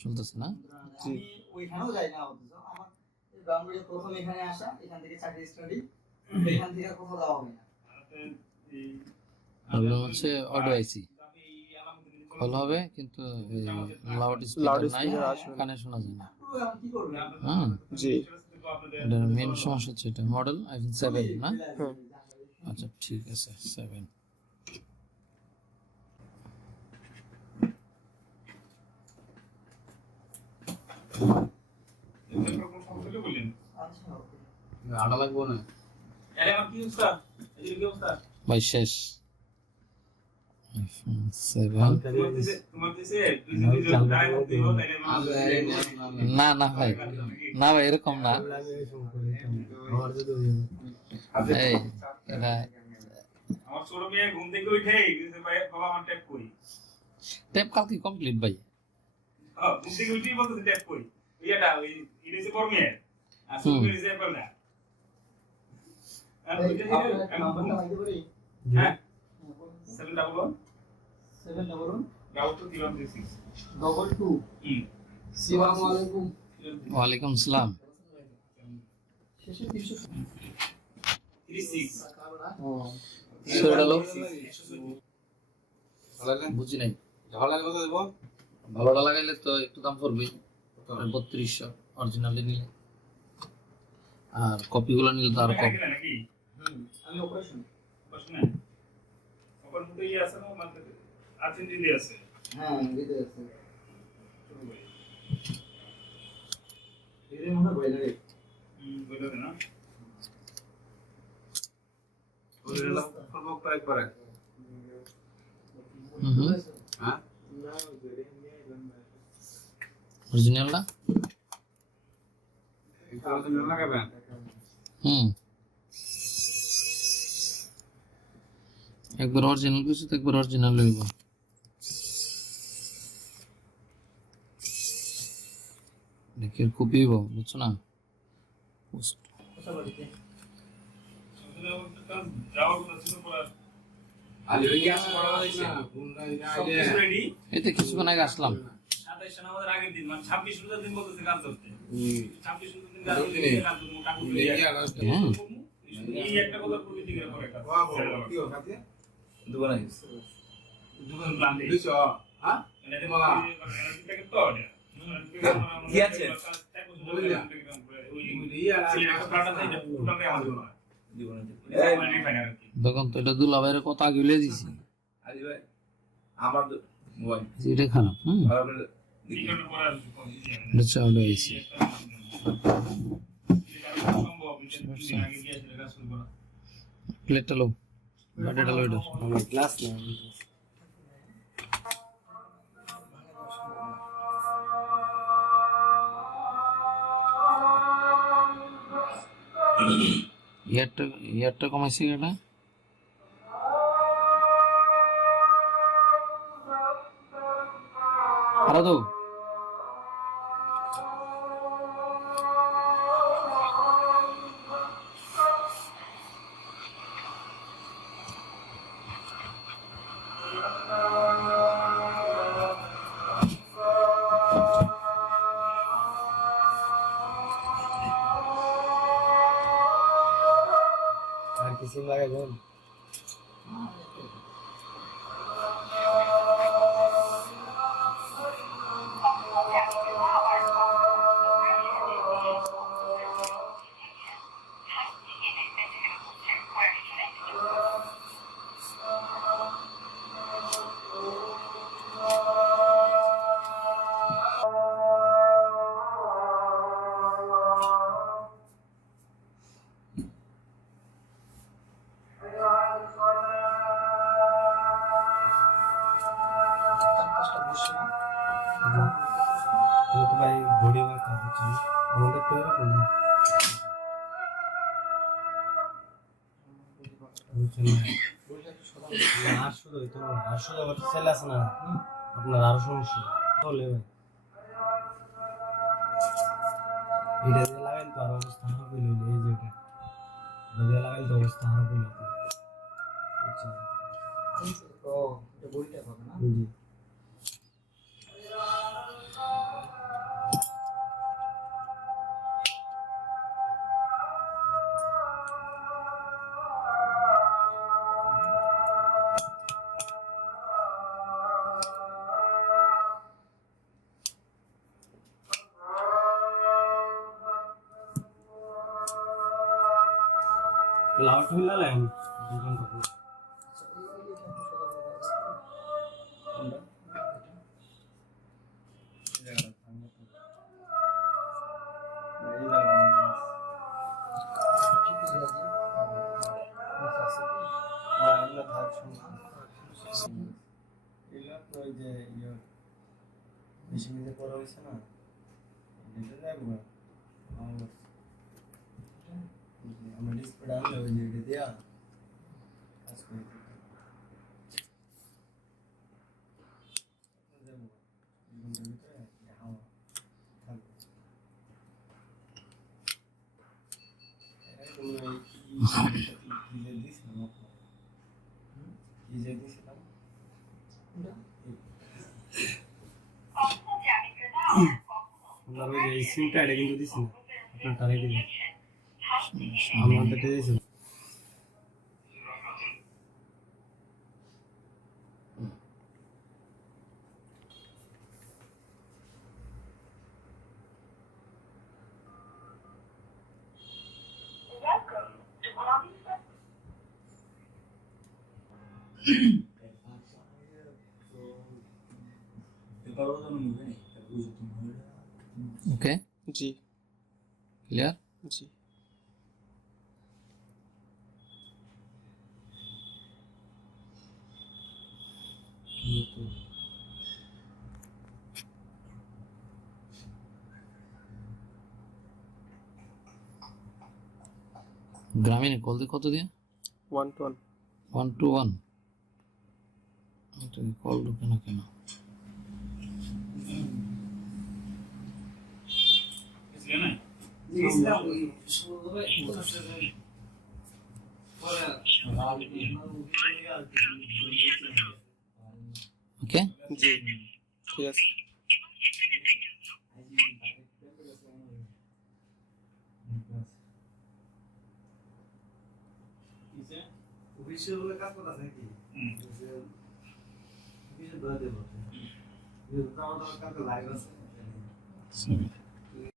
চলতেছে না? আমি ওইখানেও যাই না, অথচ আমার ব্রাউনবাড়িয়া প্রথম এখানে আসা, এখান থেকে চাকরি স্টাডি, এখান থেকে কোথাও যাওয়া হয় না। প্রবলেম হচ্ছে অডিও আইসি কল হবে কিন্তু লাউড স্পিকার নাই, কানে শোনা যায় না। হ্যাঁ জি, এটা মেন সমস্যা হচ্ছে। এটা মডেল আইফোন 7 না? আচ্ছা ঠিক আছে 7। আটা লাগবো না ভাই, শেষ আইফোন 7। না না ভাই, না ভাই এরকম না। এই এটা আমার ছোট মেয়ে ঘুম থেকে উঠে ভাই বাবা আমার ট্যাপ কই, ট্যাপ কালকে কমপ্লিট ভাই। ঘুম থেকে উঠেই বলতেছে ট্যাপ কই, এটা ওই ইলেছে পর মেয়ে আর শুরু করে দিয়েছে পারলা। আর ওইটা দিয়ে আমি নাম্বারটা লাগাইতে পারি। হ্যাঁ 711 711 22 22 আসসালামু আলাইকুম। ওয়ালাইকুম আসসালাম। শেষে 36 ও সেটা লোক বুঝি নাই। ভালো কথা দেবো। ভালোটা লাগাইলে তো একটু দাম পড়বে 3200 অরিজিনালি নিলে, আর কপিগুলো নিলে তো আরো কম। নাকি আমি অপারেশন ওখানে তো ইয়ে আছে না, মানে আছেন দিদি আছে। হ্যাঁ দিদি আছে, দিদি মনে বইলে রে বইলে না ওইগুলো ফলবক প্যাক করে। হ্যাঁ অরিজিনাল না? এটা অরিজিনাল লাগাবেন। একবার অরিজিনাল কিছু তো একবার অরিজিনাল লইব। দেখে কপি হইব, বুঝছো না? পোস্ট যাওয়ার কথা ছিল পড়া। আলি কি আছে পড়া হইছে না? কোনটা আইডিয়া রেডি এই তো কিছুক্ষণ আগে আসলাম। 27 আমাদের আগের দিন, মানে 26 রোজার দিন বলতেছে কাজ করতে। 26 রোজার দিন কাজ করতে কাজ করতে টাকা দিয়ে এই একটা কথা প্রতি দিকে করে কাজ। বাহ কি হবে? দোকান আছে, দোকান প্ল্যান দিছো। হ্যাঁ এটা বলা এটা তো কি আছে বললা ওই ইয়া একটা প্ল্যান আছে, এটা পুরোটাকে আমাদের না জীবনে তখন তো এটা দুলাভাইয়ের কথা আগে বলে দিছি। আদি ভাই আমার মোবাইল এটা খারাপ। এটা চাউলে আইছি। প্লেটটা লো, বাটিটা লো, এটা আমার গ্লাস না। ইয়ারটা কমাইছি এটা। আরো তো আর কিছু লাগাবেন? ভাই বডি ওয়ার্ক হচ্ছে আমাদের তো এরকম না। আর শুধু হইতো না, আর শুধু আবার ছেলে আছে না আপনার, আরো সমস্যা চলে ভাই। এটা দিয়ে লাগাইল তো আর অবস্থা খারাপ হইল। এই যে এটা দিয়ে লাগাইল তো অবস্থা খারাপ হইল। আচ্ছা ও এটা বইটা পাবে না। জি লাউড মিলা লাইন দুজন থাকবে মেশিনে করা হয়েছে না এটা যাবো আমরা ডিসপ্লে আনলে ওই যে এটা দেয়া কাজ করে যাবো ভিতরে হাওয়া থাকবে এই সিমটা এটা কিন্তু দিছি না আপনার টারে দিছি আমাদের দিছি ওকে, জি ক্লিয়ার। জি গ্রামীণে কল দিয়ে কত দিয়ে? 1 to 1 1 to 1। কল ঢুকে না কেন? ওকে, জি ঠিক আছে অফিসিয়াল বলে কাজ করতে নাকি অফিসিয়াল ধরে দেব এটা তো আমাদের কাছে লাইভ আছে।